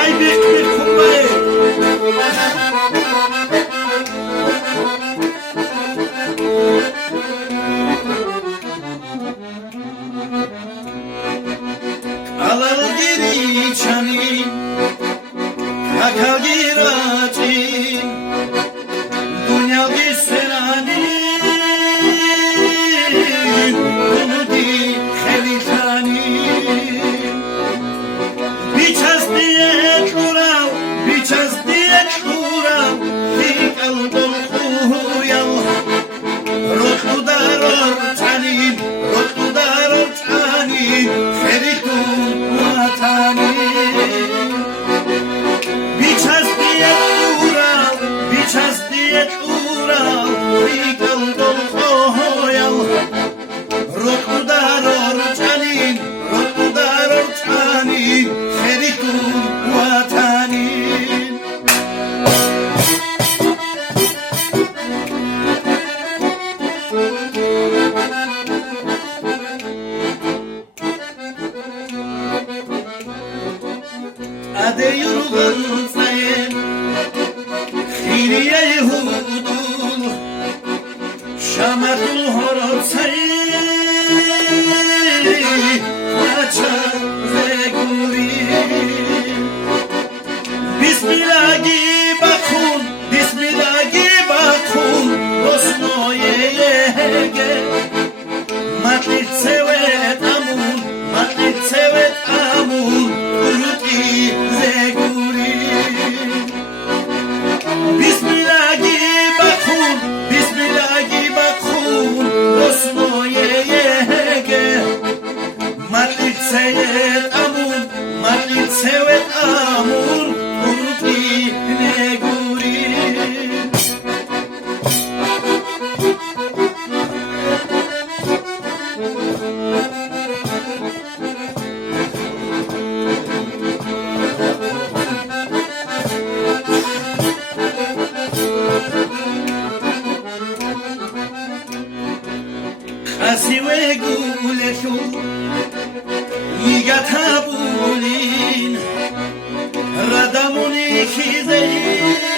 Ay bir kumbayı. Alalı geri çani, kakal girati, dünya gisenani, bunu di helitani. Biçaz diye çurav, biçaz diye çurav, fikal dolku yav, rotlu daror tanin, rotlu daror tanin, feritun vatani. Biçaz diye çurav, biçaz diye çurav, fikal dolku yav, rotlu daror tanin, rotlu daror tanin, feritun vatani. Ade yurgun sayın, Hiriye Yehudul, Şamatul horot sayın, Maça zeguri. Bismillahi bakun, Bismillahi bakun, Rosnoye yege, Matlit sevet amun, Matlit sevet amun, Uruti zeguri. Bismillahi bakun, Bismillahi bakun, Rosnoye yege, Matlit sevet amun, Matlit sevet amun, Uruti zeguri. Asiwe guleshu, Yigatabulin, Radamuni chizei.